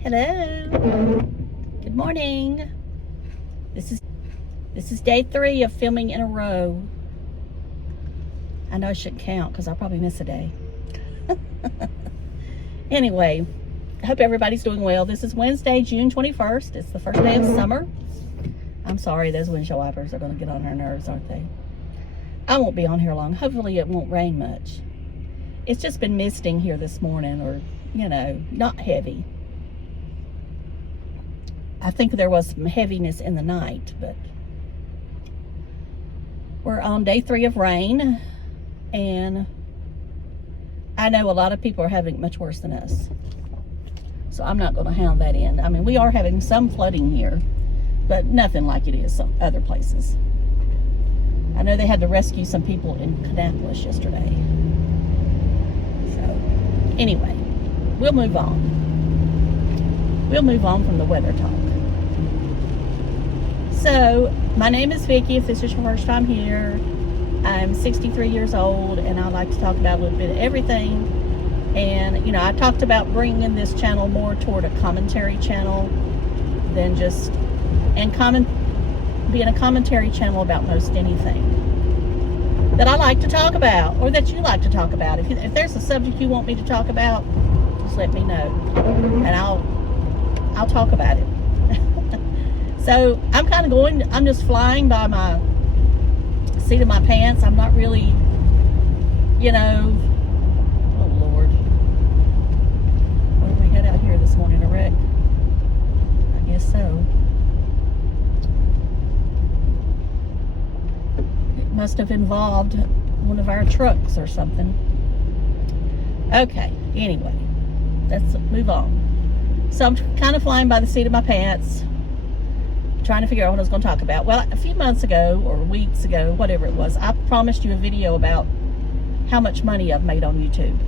Hello. Good morning. This is day 3 of filming in a row. I know I shouldn't count because I'll probably miss a day. Anyway, I hope everybody's doing well. This is Wednesday, June 21st. It's the first day of summer. I'm sorry, those windshield wipers are going to get on our nerves, aren't they? I won't be on here long. Hopefully it won't rain much. It's just been misting here this morning, or, you know, not heavy. I think there was some heaviness in the night, but we're on day 3 of rain, and I know a lot of people are having it much worse than us. So I'm not going to hound that in. I mean, we are having some flooding here, but nothing like it is some other places. I know they had to rescue some people in Kannapolis yesterday. So anyway, we'll move on. We'll move on from the weather talk. So, my name is Vicki, if this is your first time here. I'm 63 years old, and I like to talk about a little bit of everything. And, you know, I talked about bringing this channel more toward a commentary channel than just, being a commentary channel about most anything that I like to talk about, or that you like to talk about. If there's a subject you want me to talk about, just let me know, and I'll talk about it. So I'm just flying by my seat of my pants. I'm not really, you know, oh Lord. What did we head out here this morning, a wreck? I guess so. It must have involved one of our trucks or something. Okay, anyway, let's move on. So I'm kind of flying by the seat of my pants, trying to figure out what I was going to talk about. Well, a few months ago, or weeks ago, whatever it was, I promised you a video about how much money I've made on YouTube.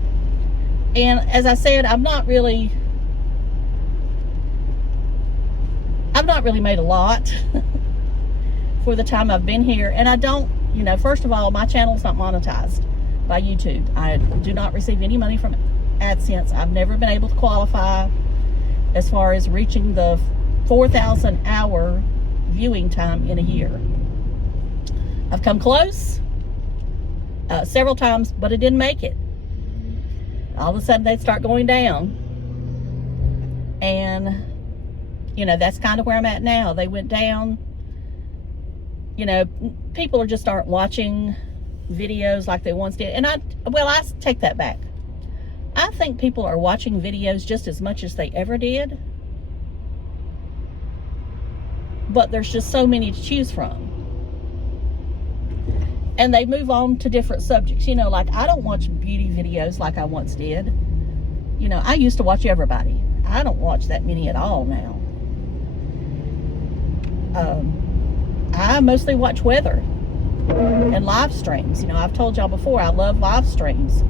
And as I said, I've not really made a lot for the time I've been here. And I don't, you know, first of all, my channel's not monetized by YouTube. I do not receive any money from AdSense. I've never been able to qualify as far as reaching the 4,000 hour viewing time in a year. I've come close several times, but I didn't make it. All of a sudden they'd start going down, and you know, that's kind of where I'm at now. They went down. You know, people just aren't watching videos like they once did. And I take that back. I think people are watching videos just as much as they ever did, but there's just so many to choose from. And they move on to different subjects. You know, like I don't watch beauty videos like I once did. You know, I used to watch everybody. I don't watch that many at all now. I mostly watch weather and live streams. You know, I've told y'all before, I love live streams.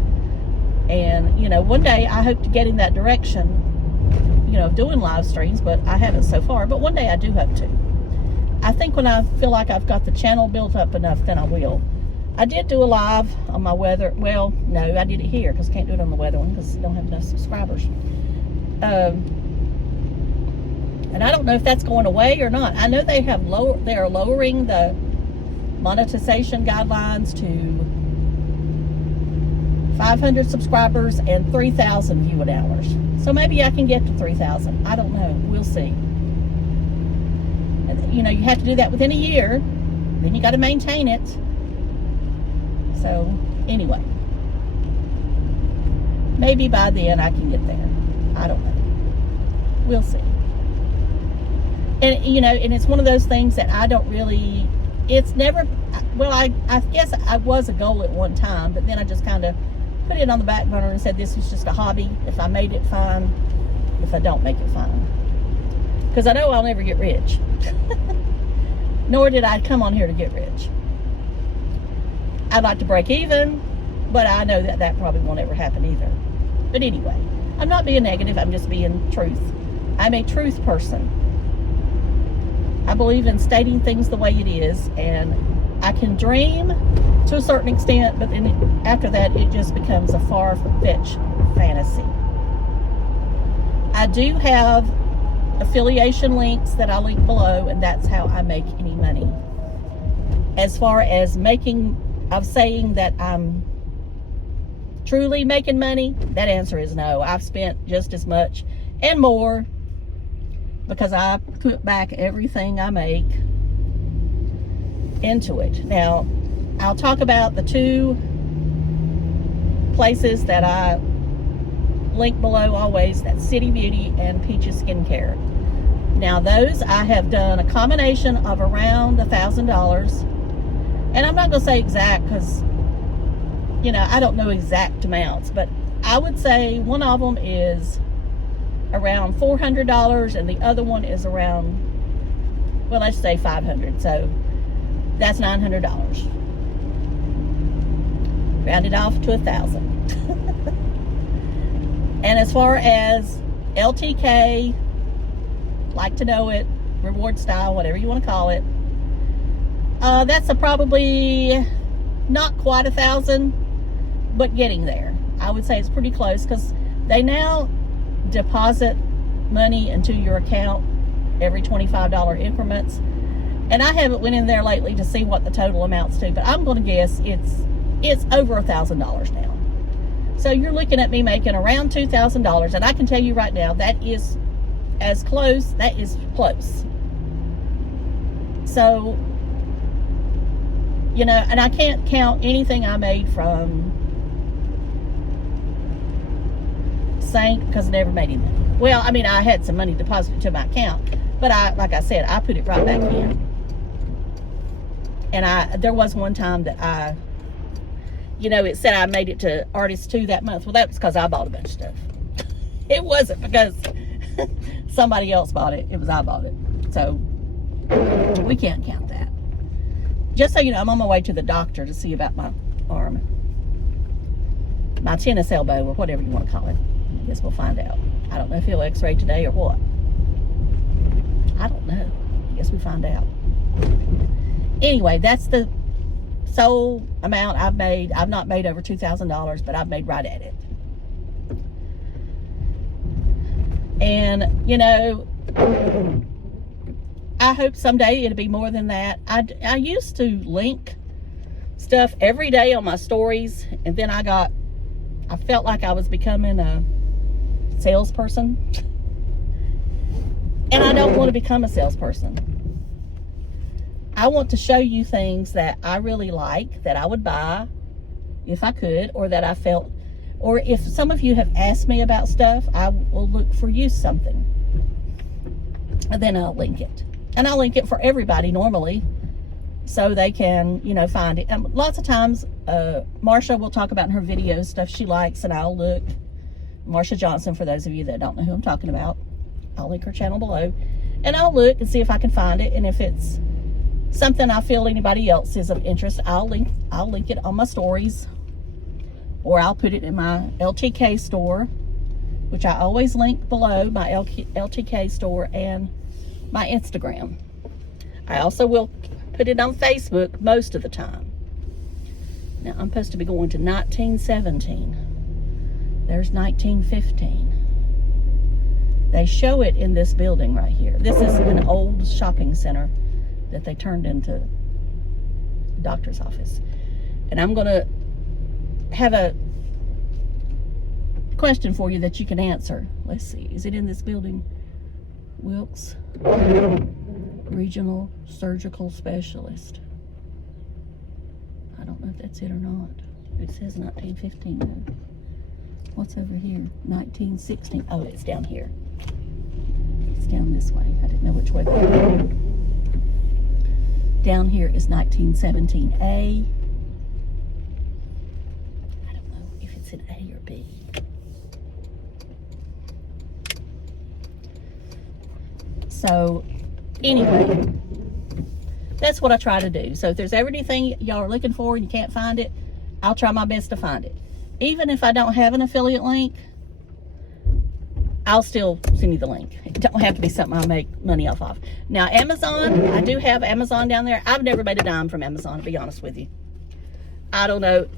And, you know, one day I hope to get in that direction, you know, of doing live streams, but I haven't so far. But one day I do hope to. I think when I feel like I've got the channel built up enough, then I will. I did do a live on my weather. Well, no, I did it here because I can't do it on the weather one because I don't have enough subscribers. And I don't know if that's going away or not. I know they are lowering the monetization guidelines to 500 subscribers and 3,000 viewing hours. So maybe I can get to 3,000. I don't know. We'll see. You know, you have to do that within a year. Then you got to maintain it. So anyway, maybe by then I can get there. I don't know. We'll see. And, you know, and it's one of those things that I don't really, it's never, well, I guess I was a goal at one time, but then I just kind of put it on the back burner and said this is just a hobby. If I made it, fine. If I don't make it, fine. Because I know I'll never get rich. Nor did I come on here to get rich. I'd like to break even, but I know that that probably won't ever happen either. But anyway, I'm not being negative, I'm just being truth. I'm a truth person. I believe in stating things the way it is, and I can dream to a certain extent, but then after that it just becomes a far-fetched fantasy. I do have affiliation links that I link below, and that's how I make any money. As far as saying that I'm truly making money, that answer is no. I've spent just as much and more because I put back everything I make into it. Now, I'll talk about the two places that I link below always. That's City Beauty and Peaches Skincare. Now, those I have done a combination of around $1,000. And I'm not going to say exact because, you know, I don't know exact amounts, but I would say one of them is around $400 and the other one is around, well, let's say $500. So that's $900. Round it off to $1,000. And as far as LTK, like to know it, reward style, whatever you want to call it, that's probably not quite $1,000, but getting there. I would say it's pretty close because they now deposit money into your account every $25 increments. And I haven't went in there lately to see what the total amounts to, but I'm going to guess it's over $1,000 now. So you're looking at me making around $2,000, and I can tell you right now that is close. So, you know, and I can't count anything I made from Saint because I never made any money. Well, I mean, I had some money deposited to my account, but like I said, I put it right back in. And there was one time that you know, it said I made it to Artist 2 that month. Well, that was because I bought a bunch of stuff. It wasn't because somebody else bought it. It was I bought it. So we can't count that. Just so you know, I'm on my way to the doctor to see about my arm. My tennis elbow, or whatever you want to call it. I guess we'll find out. I don't know if he'll x-ray today or what. I don't know. I guess we find out. Anyway, that's the sole amount I've made. I've not made over $2,000, but I've made right at it. And, you know, I hope someday it'll be more than that. I used to link stuff every day on my stories, and then I felt like I was becoming a salesperson. And I don't want to become a salesperson. I want to show you things that I really like, that I would buy if I could, or that I felt, or if some of you have asked me about stuff, I will look for you something. And then I'll link it. And I'll link it for everybody normally, so they can, you know, find it. And lots of times, Marsha will talk about in her videos stuff she likes, and I'll look. Marsha Johnson, for those of you that don't know who I'm talking about, I'll link her channel below. And I'll look and see if I can find it, and if it's something I feel anybody else is of interest, I'll link it on my stories, or I'll put it in my LTK store, which I always link below, my LTK store and my Instagram. I also will put it on Facebook most of the time. Now I'm supposed to be going to 1917. There's 1915. They show it in this building right here. This is an old shopping center that they turned into a doctor's office. And I'm going to have a question for you that you can answer. Let's see. Is it in this building? Wilkes Regional Surgical Specialist. I don't know if that's it or not. It says 1915 though. What's over here? 1916. Oh, it's down here. It's down this way. I didn't know which way. Down here is 1917A. I don't know if it's an A or B. So, anyway, that's what I try to do. So if there's ever anything y'all are looking for and you can't find it, I'll try my best to find it. Even if I don't have an affiliate link, I'll still send you the link. It don't have to be something I make money off of. Now, Amazon, I do have Amazon down there. I've never made a dime from Amazon, to be honest with you. I don't know.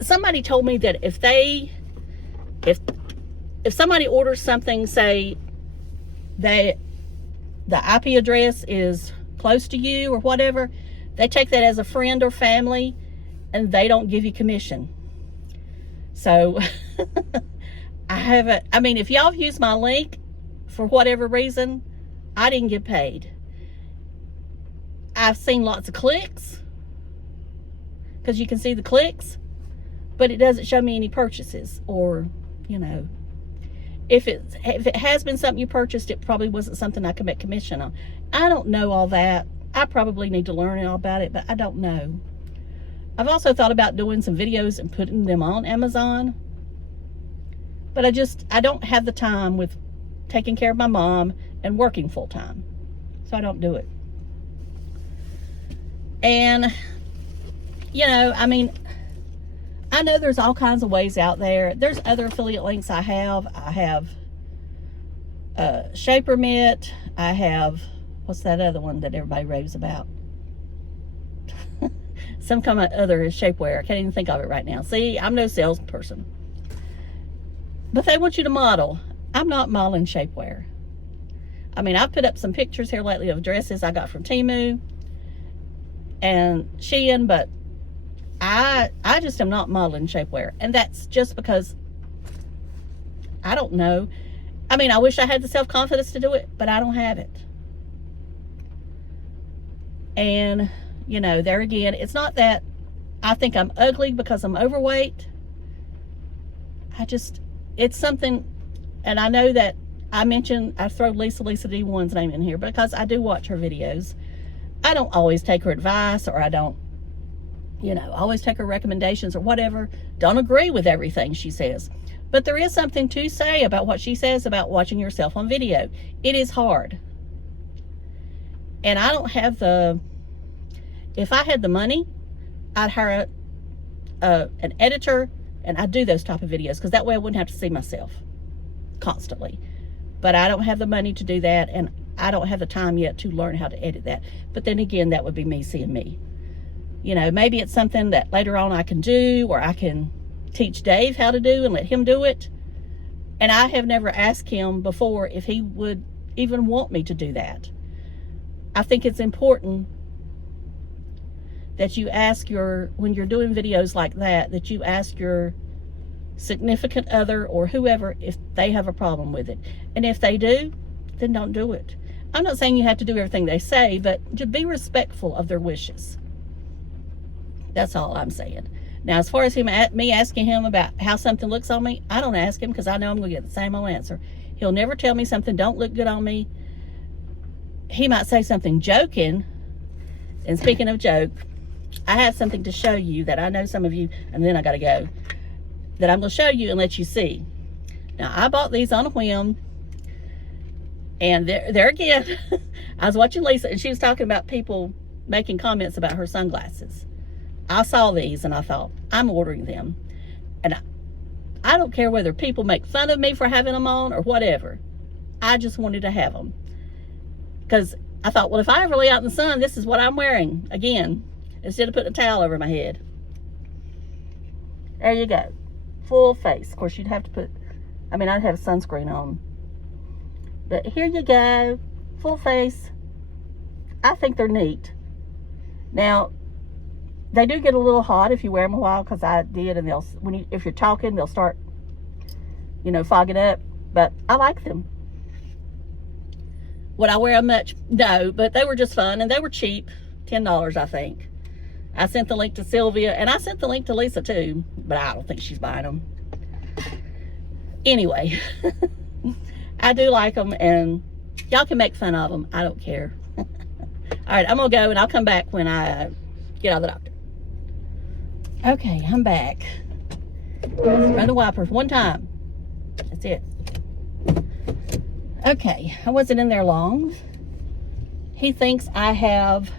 Somebody told me that if if somebody orders something, say the IP address is close to you or whatever, they take that as a friend or family, and they don't give you commission. So I mean, if y'all use my link for whatever reason, I didn't get paid. I've seen lots of clicks, because you can see the clicks, but it doesn't show me any purchases. Or, you know, if it has been something you purchased, it probably wasn't something I could make commission on. I don't know all that. I probably need to learn all about it, but I don't know. I've also thought about doing some videos and putting them on Amazon, but I don't have the time with taking care of my mom and working full time, so I don't do it. And, you know, I mean, I know there's all kinds of ways out there. There's other affiliate links I have. I have Shaper Mitt. I have, what's that other one that everybody raves about? Some kind of other shapewear. I can't even think of it right now. See, I'm no salesperson. But they want you to model. I'm not modeling shapewear. I mean, I've put up some pictures here lately of dresses I got from Temu and Shein, but I just am not modeling shapewear. And that's just because I don't know. I mean, I wish I had the self-confidence to do it, but I don't have it. And, you know, there again, it's not that I think I'm ugly because I'm overweight. It's something, and I know that I throw Lisa D1's name in here because I do watch her videos. I don't always take her advice, or I don't, you know, always take her recommendations or whatever. Don't agree with everything she says. But there is something to say about what she says about watching yourself on video. It is hard. And I don't have if I had the money, I'd hire an editor, and I'd do those type of videos, because that way I wouldn't have to see myself constantly. But I don't have the money to do that, and I don't have the time yet to learn how to edit that. But then again, that would be me seeing me. You know, maybe it's something that later on I can do, or I can teach Dave how to do and let him do it. And I have never asked him before if he would even want me to do that. I think it's important that you ask when you're doing videos like that you ask your significant other or whoever if they have a problem with it. And if they do, then don't do it. I'm not saying you have to do everything they say, but to be respectful of their wishes. That's all I'm saying. Now, as far as me asking him about how something looks on me, I don't ask him, because I know I'm going to get the same old answer. He'll never tell me something don't look good on me. He might say something joking. And speaking of joke, I have something to show you that I know some of you, and then I got to go, that I'm going to show you and let you see. Now, I bought these on a whim. And there again, I was watching Lisa, and she was talking about people making comments about her sunglasses. I saw these, and I thought, I'm ordering them. And I don't care whether people make fun of me for having them on or whatever. I just wanted to have them. Because I thought, well, if I ever lay out in the sun, this is what I'm wearing again, instead of putting a towel over my head. There you go. Full face. Of course, you'd have to put, I'd have sunscreen on. But here you go. Full face. I think they're neat. Now, they do get a little hot if you wear them a while, because I did, and if you're talking, they'll start, fogging up. But I like them. Would I wear them much? No, but they were just fun, and they were cheap. $10, I think. I sent the link to Sylvia, and I sent the link to Lisa too, but I don't think she's buying them. Anyway, I do like them, and y'all can make fun of them. I don't care. All right, I'm going to go, and I'll come back when I get out of the doctor. Okay, I'm back. Run the wipers one time. That's it. Okay, I wasn't in there long. He thinks I have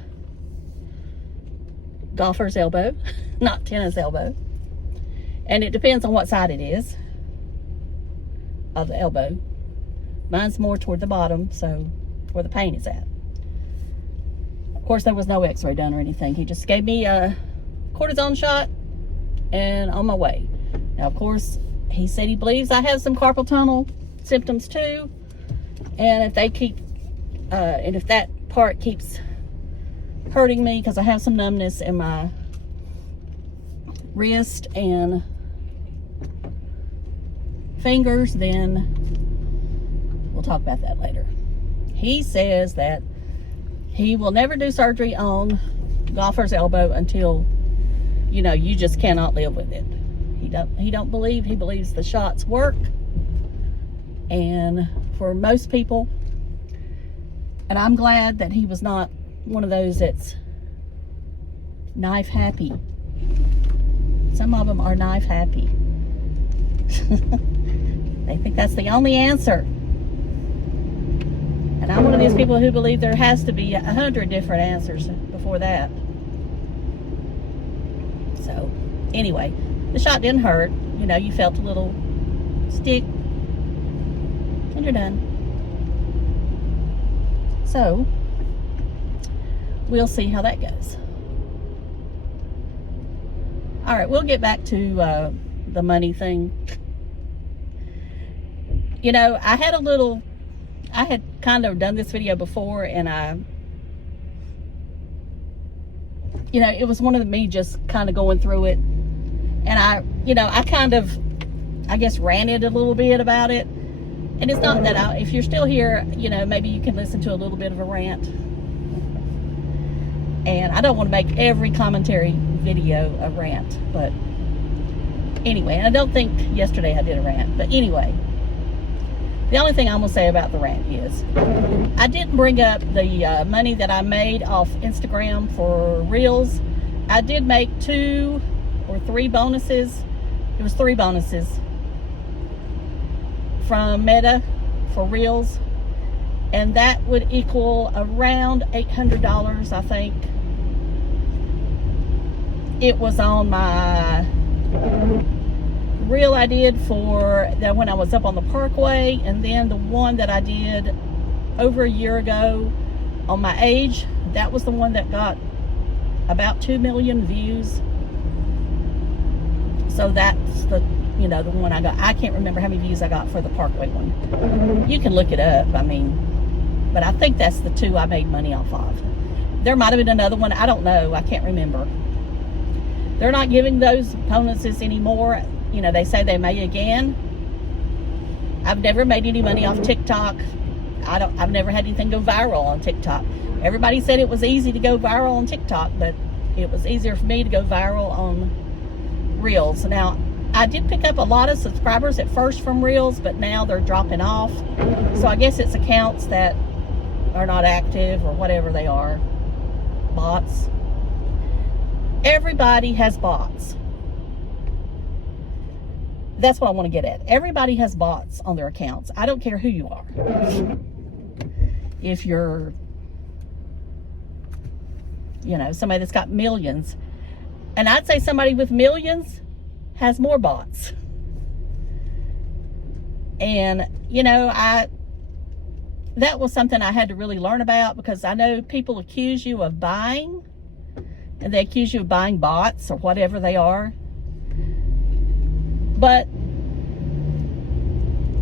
golfer's elbow, not tennis elbow. And it depends on what side it is of the elbow. Mine's more toward the bottom, so where the pain is at. Of course, there was no x-ray done or anything. He just gave me a cortisone shot and on my way. Now, of course, he said he believes I have some carpal tunnel symptoms too. And if they keep, and if that part keeps hurting me, because I have some numbness in my wrist and fingers, then we'll talk about that later. He says that he will never do surgery on golfer's elbow until, you know, you just cannot live with it. He believes the shots work, and for most people, and I'm glad that he was not one of those that's knife happy. Some of them are knife happy. They think that's the only answer. And I'm one of these people who believe there has to be 100 different answers before that. So, anyway, the shot didn't hurt. You know, you felt a little stick, and you're done. So, we'll see how that goes. All right, we'll get back to the money thing. You know, I had kind of done this video before, and you know, it was one of me just kind of going through it, and I kind of, I guess, ranted a little bit about it. And it's not that if you're still here, you know, maybe you can listen to a little bit of a rant. And I don't want to make every commentary video a rant, but anyway, and I don't think yesterday I did a rant, but anyway, the only thing I'm going to say about the rant is I didn't bring up the money that I made off Instagram for Reels. I did make 2 or 3 bonuses. It was 3 bonuses from Meta for Reels, and that would equal around $800, I think. It was on my reel I did for that when I was up on the Parkway, and then the one that I did over a year ago on my age, that was the one that got about 2 million views. So that's the, you know, the one I got. I can't remember how many views I got for the Parkway one. You can look it up, I mean, but I think that's the 2 I made money off of. There might have been another one, I don't know, I can't remember. They're not giving those bonuses anymore. You know, they say they may again. I've never made any money off TikTok. I've never had anything go viral on TikTok. Everybody said it was easy to go viral on TikTok, but it was easier for me to go viral on Reels. Now, I did pick up a lot of subscribers at first from Reels, but now they're dropping off. So I guess it's accounts that are not active or whatever they are. Bots. Everybody has bots. That's what I want to get at. Everybody has bots on their accounts. I don't care who you are. If you're, you know, somebody that's got millions. And I'd say somebody with millions has more bots. And, you know, that was something I had to really learn about, because I know people accuse you of buying, and they accuse you of buying bots or whatever they are. But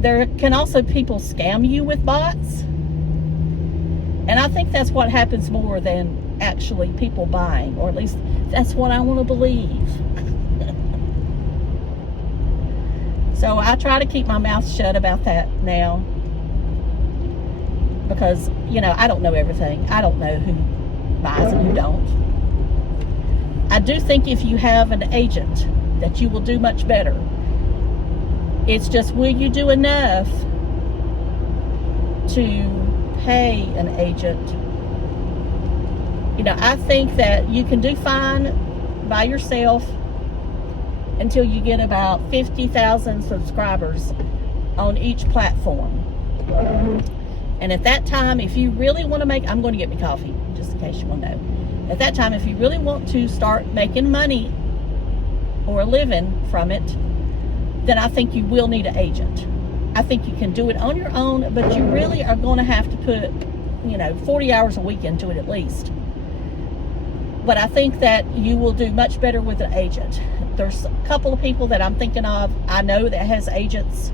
there can also people scam you with bots. And I think that's what happens more than actually people buying, or at least that's what I want to believe. So I try to keep my mouth shut about that now, because, you know, I don't know everything. I don't know who buys and who don't. I do think if you have an agent that you will do much better. It's just, will you do enough to pay an agent? You know, I think that you can do fine by yourself until you get about 50,000 subscribers on each platform. And at that time, if you really want to make, I'm going to get me coffee, just in case you want to know. At that time, if you really want to start making money or a living from it, then I think you will need an agent. I think you can do it on your own, but you really are going to have to put, you know, 40 hours a week into it at least. But I think that you will do much better with an agent. there's a couple of people that I'm thinking of, I know that has agents,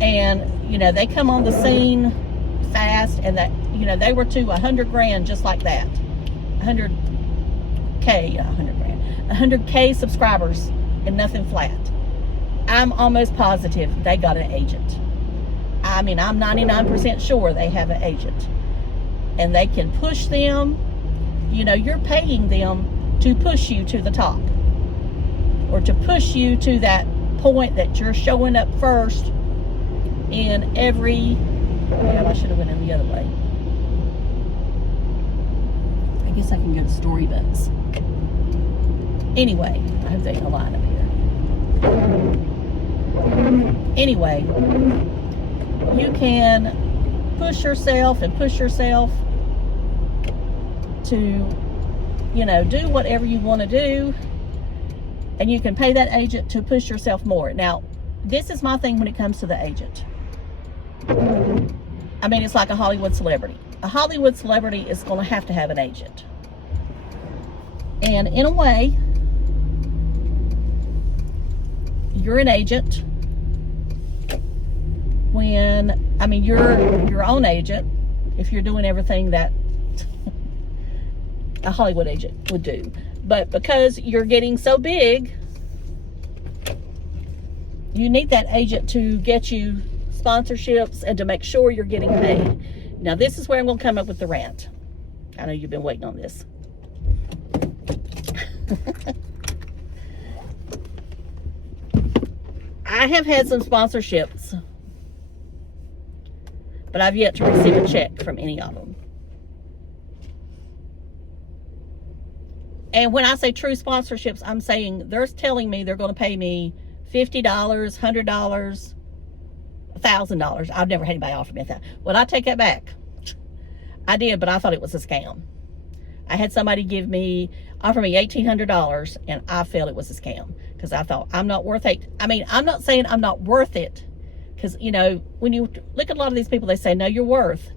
and they come on the scene fast, and that they were to 100 grand just like that. 100K subscribers and nothing flat. I'm almost positive they got an agent. I mean, I'm 99% sure they have an agent, and they can push them. You're paying them to push you to the top, or to push you to that point that you're showing up first in every. I should have went in the other way. I guess I can go to Storybooks. Anyway, I hope they ain't a line up here. Anyway, you can push yourself to, do whatever you want to do, and you can pay that agent to push yourself more. Now, this is my thing when it comes to the agent. I mean, it's like a Hollywood celebrity. A Hollywood celebrity is going to have an agent. And in a way, you're an agent when, you're your own agent if you're doing everything that a Hollywood agent would do. But because you're getting so big, you need that agent to get you sponsorships and to make sure you're getting paid. Now, this is where I'm going to come up with the rant. I know you've been waiting on this. I have had some sponsorships, but I've yet to receive a check from any of them. And when I say true sponsorships, I'm saying they're telling me they're going to pay me $50, $100, $1,000. I've never had anybody offer me that. Well, I take that back. I did, but I thought it was a scam. I had somebody offer me $1,800, and I felt it was a scam because I thought I'm not worth it. I'm not saying I'm not worth it, because when you look at a lot of these people, they say no, you're worth,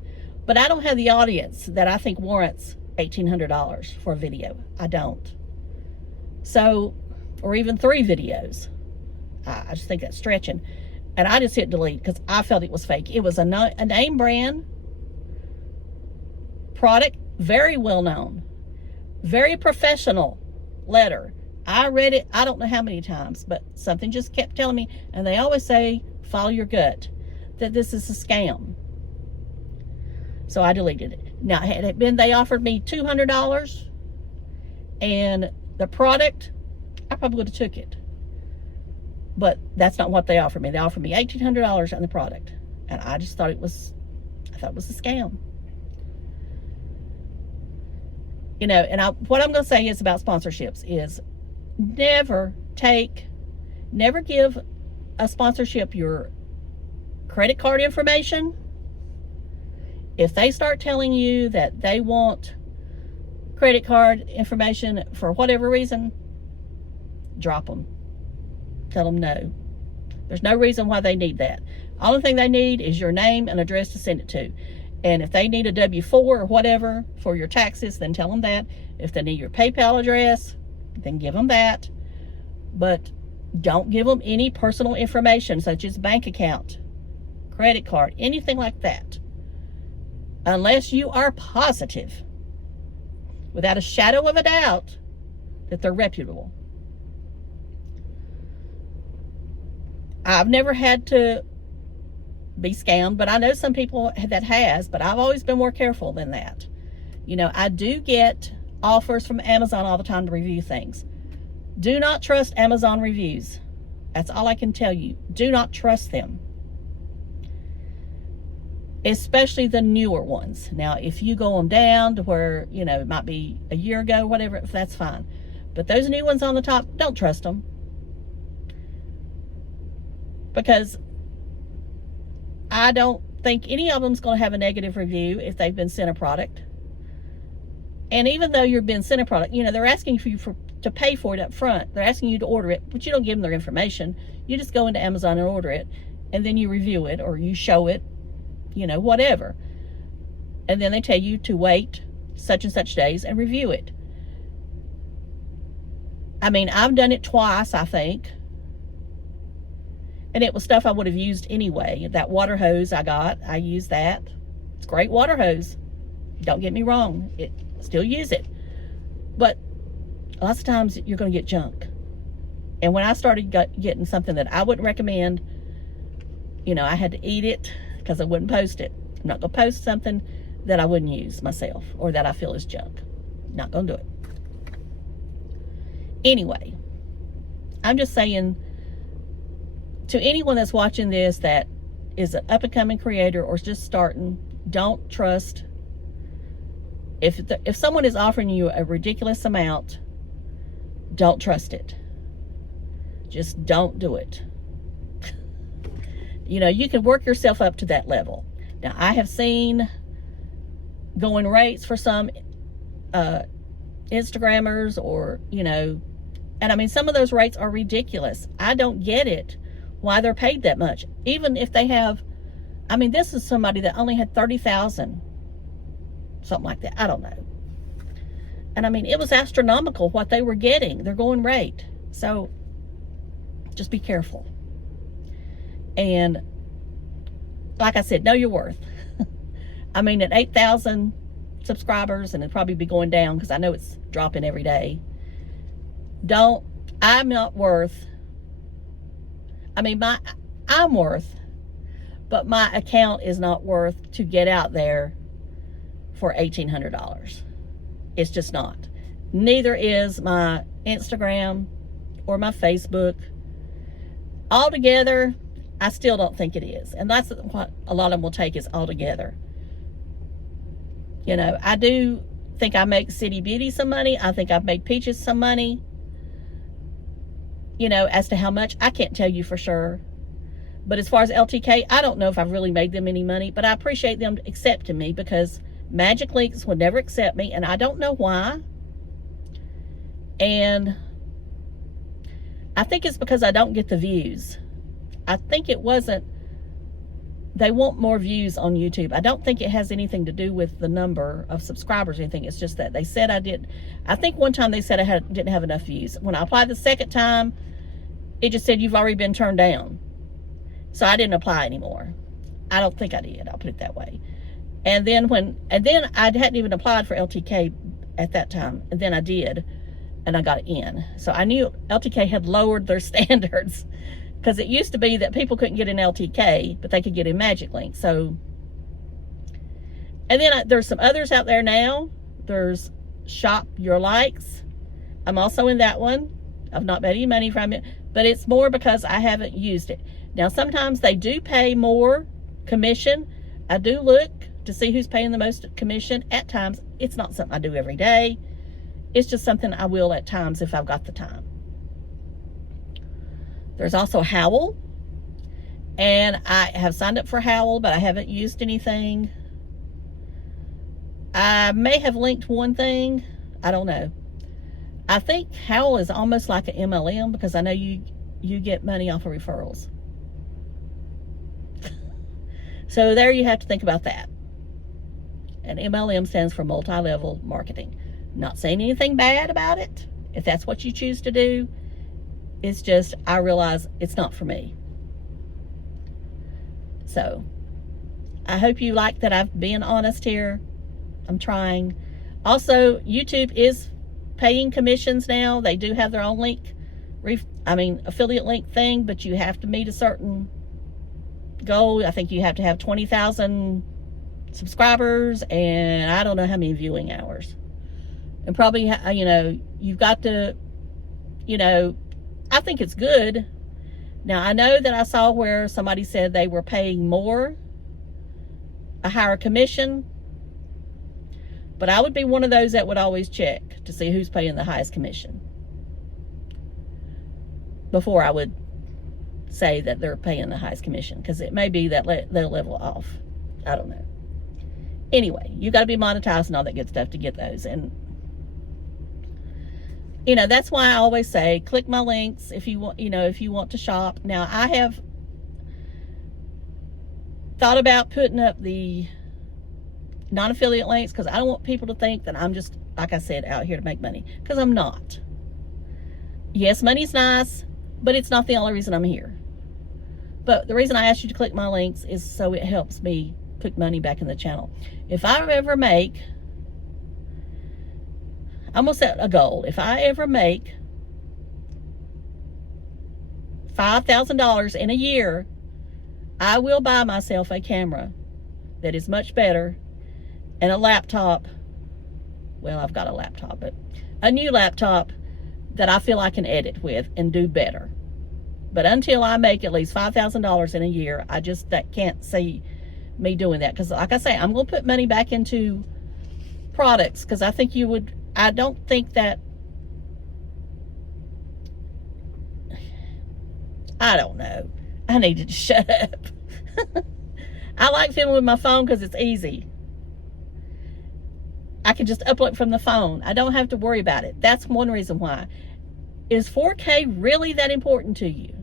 but I don't have the audience that I think warrants $1,800 for a video. I don't. So, or even 3 videos. I just think that's stretching. And I just hit delete because I felt it was fake. It was a name brand product, very well known, very professional letter. I read it, I don't know how many times, but something just kept telling me, and they always say, follow your gut, that this is a scam. So I deleted it. Now, had it been they offered me $200 and the product, I probably would have took it. But that's not what they offered me. They offered me $1,800 on the product. And I just thought it was a scam. What I'm going to say is about sponsorships is never give a sponsorship your credit card information. If they start telling you that they want credit card information for whatever reason, drop them. Tell them no. There's no reason why they need that. Only thing they need is your name and address to send it to. And if they need a W-4 or whatever for your taxes, then tell them that. If they need your PayPal address, then give them that. But don't give them any personal information such as bank account, credit card, anything like that. Unless you are positive, without a shadow of a doubt, that they're reputable. I've never had to be scammed, but I know some people that has, but I've always been more careful than that. I do get offers from Amazon all the time to review things. Do not trust Amazon reviews. That's all I can tell you. Do not trust them. Especially the newer ones. Now, if you go on down to where, it might be a year ago, whatever, that's fine. But those new ones on the top, don't trust them. Because I don't think any of them's going to have a negative review if they've been sent a product. And even though you've been sent a product, they're asking for you to pay for it up front. They're asking you to order it, but you don't give them their information. You just go into Amazon and order it, and then you review it, or you show it, whatever. And then they tell you to wait such and such days and review it. I mean, I've done it twice, I think. And it was stuff I would have used anyway. That water hose I got, I used that. It's a great water hose. Don't get me wrong. Still use it. But lots of times you're going to get junk. And when I started getting something that I wouldn't recommend, you know, I had to eat it because I wouldn't post it. I'm not going to post something that I wouldn't use myself or that I feel is junk. Not going to do it. Anyway, I'm just saying to anyone that's watching this that is an up-and-coming creator or is just starting, don't trust. If someone is offering you a ridiculous amount, don't trust it. Just don't do it. You know, you can work yourself up to that level. Now, I have seen going rates for some Instagrammers or, you know, and I mean, some of those rates are ridiculous. I don't get it, why they're paid that much. Even if they have, I mean, this is somebody that only had 30,000, something like that. I don't know. And I mean, it was astronomical what they were getting, their going rate. So just be careful. And like I said, know your worth. I mean, at 8,000 subscribers, and it'll probably be going down because I know it's dropping every day. I'm not worth, I mean, I'm worth, but my account is not worth to get out there for $1,800. It's just not. Neither is my Instagram or my Facebook. Altogether, I still don't think it is. And that's what a lot of them will take, is altogether. You know, I do think I make City Beauty some money. I think I've made Peaches some money. You know, as to how much, I can't tell you for sure. But as far as LTK, I don't know if I've really made them any money, but I appreciate them accepting me, because Magic Links would never accept me, and I don't know why. And I think it's because I don't get the views. I think it wasn't, they want more views on YouTube. I don't think it has anything to do with the number of subscribers or anything. It's just that they said I think one time they said I didn't have enough views. When I applied the second time, it just said you've already been turned down. So I didn't apply anymore. I don't think I did, I'll put it that way. And then I hadn't even applied for LTK at that time. And then I did, and I got in. So I knew LTK had lowered their standards, because it used to be that people couldn't get in LTK, but they could get in Magic Link. So, and then there's some others out there now. There's Shop Your Likes. I'm also in that one. I've not made any money from it, but it's more because I haven't used it. Now, sometimes they do pay more commission. I do look to see who's paying the most commission at times. It's not something I do every day. It's just something I will at times if I've got the time. There's also Howl, and I have signed up for Howl, but I haven't used anything. I may have linked one thing. I don't know. I think Howl is almost like an MLM, because I know you get money off of referrals. So there you have to think about that. And MLM stands for multi-level marketing. Not saying anything bad about it, if that's what you choose to do. It's just, I realize it's not for me. So, I hope you like that I've been honest here. I'm trying. Also, YouTube is paying commissions now. They do have their own link, affiliate link thing, but you have to meet a certain goal. I think you have to have 20,000 subscribers, and I don't know how many viewing hours. And probably, you've got to, I think it's good. Now, I know that I saw where somebody said they were paying more, a higher commission, but I would be one of those that would always check to see who's paying the highest commission before I would say that they're paying the highest commission, because it may be that they'll level off. I don't know. Anyway, you got to be monetized and all that good stuff to get those. And that's why I always say, click my links if you want, if you want to shop. Now, I have thought about putting up the non-affiliate links, because I don't want people to think that I'm just, like I said, out here to make money, because I'm not. Yes, money's nice, but it's not the only reason I'm here. But the reason I asked you to click my links is so it helps me put money back in the channel. If I ever make, I'm gonna set a goal. If I ever make $5,000 in a year, I will buy myself a camera that is much better and a laptop. Well, I've got a laptop, but a new laptop that I feel I can edit with and do better. But until I make at least $5,000 in a year, I just can't see me doing that. Because like I say, I'm going to put money back into products because I think you would, I don't think that, I don't know. I needed to shut up. I like filming with my phone because it's easy. I can just upload from the phone. I don't have to worry about it. That's one reason why. Is 4K really that important to you?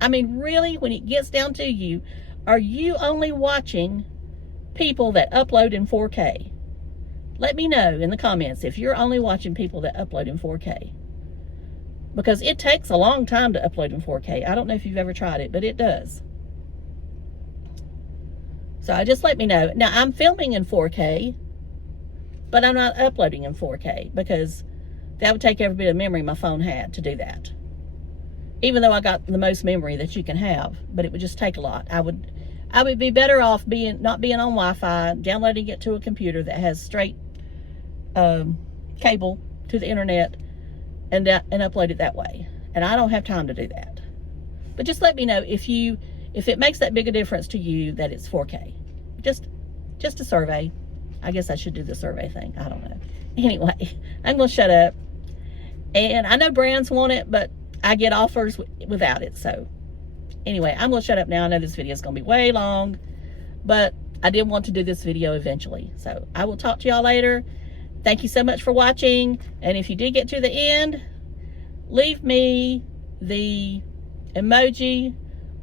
I mean, really, when it gets down to you, are you only watching people that upload in 4K? Let me know in the comments if you're only watching people that upload in 4K. Because it takes a long time to upload in 4K. I don't know if you've ever tried it, but it does. So just let me know. Now, I'm filming in 4K, but I'm not uploading in 4K because that would take every bit of memory my phone had to do that. Even though I got the most memory that you can have, but it would just take a lot. I would be better off not being on Wi-Fi, downloading it to a computer that has straight cable to the internet and upload it that way. And I don't have time to do that. But just let me know if it makes that big a difference to you that it's 4K. Just a survey. I guess I should do the survey thing. I don't know. Anyway, I'm going to shut up. And I know brands want it, but I get offers without it. So anyway, I'm going to shut up now. I know this video is going to be way long, but I did want to do this video eventually. So I will talk to y'all later. Thank you so much for watching. And if you did get to the end, leave me the emoji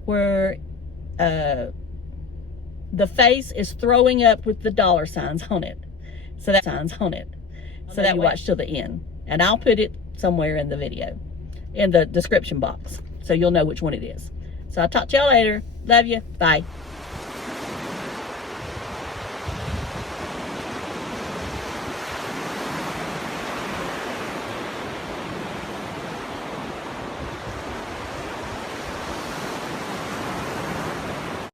where the face is throwing up with the dollar signs on it. So that you watch till the end. And I'll put it somewhere in the video, in the description box, so you'll know which one it is. So I'll talk to y'all later. Love you. Bye.